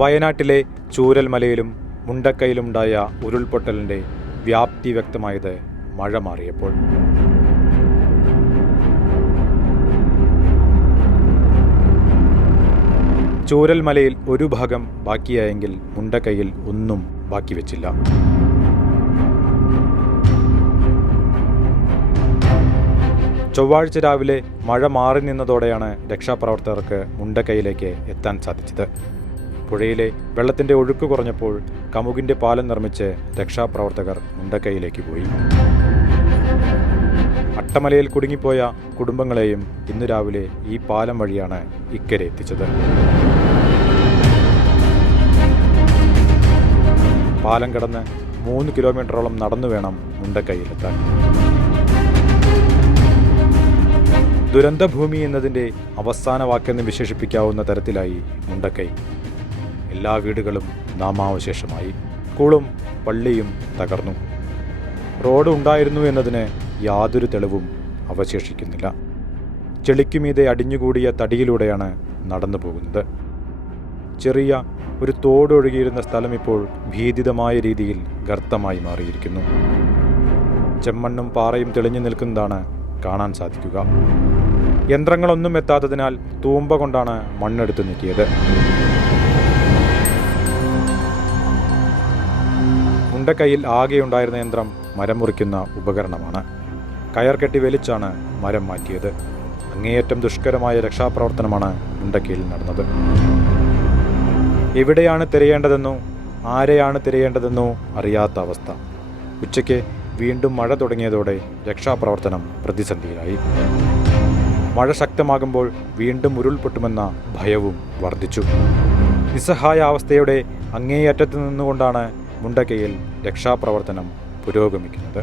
വയനാട്ടിലെ ചൂരൽമലയിലും മുണ്ടക്കയിലുണ്ടായ ഉരുൾപൊട്ടലിന്റെ വ്യാപ്തി വ്യക്തമായത് മഴ മാറിയപ്പോൾ. ചൂരൽമലയിൽ ഒരു ഭാഗം ബാക്കിയായെങ്കിൽ മുണ്ടക്കയിൽ ഒന്നും ബാക്കി വെച്ചില്ല. ചൊവ്വാഴ്ച രാവിലെ മഴ മാറി നിന്നതോടെയാണ് രക്ഷാപ്രവർത്തകർക്ക് മുണ്ടക്കയിലേക്ക് എത്താൻ സാധിച്ചത്. പുഴയിലെ വെള്ളത്തിന്റെ ഒഴുക്ക് കുറഞ്ഞപ്പോൾ കമുകിന്റെ പാലം നിർമ്മിച്ച് രക്ഷാപ്രവർത്തകർ മുണ്ടക്കൈയിലേക്ക് പോയി. അട്ടമലയിൽ കുടുങ്ങിപ്പോയ കുടുംബങ്ങളെയും ഇന്ന് രാവിലെ ഈ പാലം വഴിയാണ് ഇക്കരെ എത്തിച്ചത്. പാലം കടന്ന് മൂന്ന് കിലോമീറ്ററോളം നടന്നു വേണം മുണ്ടക്കൈയിലെത്താൻ. ദുരന്തഭൂമി എന്നതിന്റെ അവസാന വാക്കെന്ന് വിശേഷിപ്പിക്കാവുന്ന തരത്തിലായി മുണ്ടക്കൈ. എല്ലാ വീടുകളും നാമാവശേഷമായി. സ്കൂളും പള്ളിയും തകർന്നു. റോഡ് ഉണ്ടായിരുന്നു എന്നതിന് യാതൊരു തെളിവും അവശേഷിക്കുന്നില്ല. ചെളിക്കുമീതെ അടിഞ്ഞുകൂടിയ തടിയിലൂടെയാണ് നടന്നു പോകുന്നത്. ചെറിയ ഒരു തോടൊഴുകിയിരുന്ന സ്ഥലം ഇപ്പോൾ ഭീതിതമായ രീതിയിൽ ഗർത്തമായി മാറിയിരിക്കുന്നു. ചെമ്മണ്ണും പാറയും തെളിഞ്ഞു നിൽക്കുന്നതാണ് കാണാൻ സാധിക്കുക. യന്ത്രങ്ങളൊന്നും എത്താത്തതിനാൽ തൂമ്പ കൊണ്ടാണ് മണ്ണെടുത്ത് നീക്കിയത്. മുണ്ടക്കൈയിൽ ആകെയുണ്ടായിരുന്ന യന്ത്രം മരം മുറിക്കുന്ന ഉപകരണമാണ്. കയർ കെട്ടി വലിച്ചാണ് മരം മാറ്റിയത്. അങ്ങേയറ്റം ദുഷ്കരമായ രക്ഷാപ്രവർത്തനമാണ് മുണ്ടക്കയിൽ നടന്നത്. എവിടെയാണ് തിരയേണ്ടതെന്നോ ആരെയാണ് തിരയേണ്ടതെന്നോ അറിയാത്ത അവസ്ഥ. ഉച്ചയ്ക്ക് വീണ്ടും മഴ തുടങ്ങിയതോടെ രക്ഷാപ്രവർത്തനം പ്രതിസന്ധിയിലായി. മഴ ശക്തമാകുമ്പോൾ വീണ്ടും ഉരുൾപൊട്ടുമെന്ന ഭയവും വർദ്ധിച്ചു. നിസ്സഹായ അവസ്ഥയുടെ അങ്ങേയറ്റത്ത് നിന്നുകൊണ്ടാണ് മുണ്ടക്കയിൽ രക്ഷാപ്രവർത്തനം പുരോഗമിക്കുന്നത്.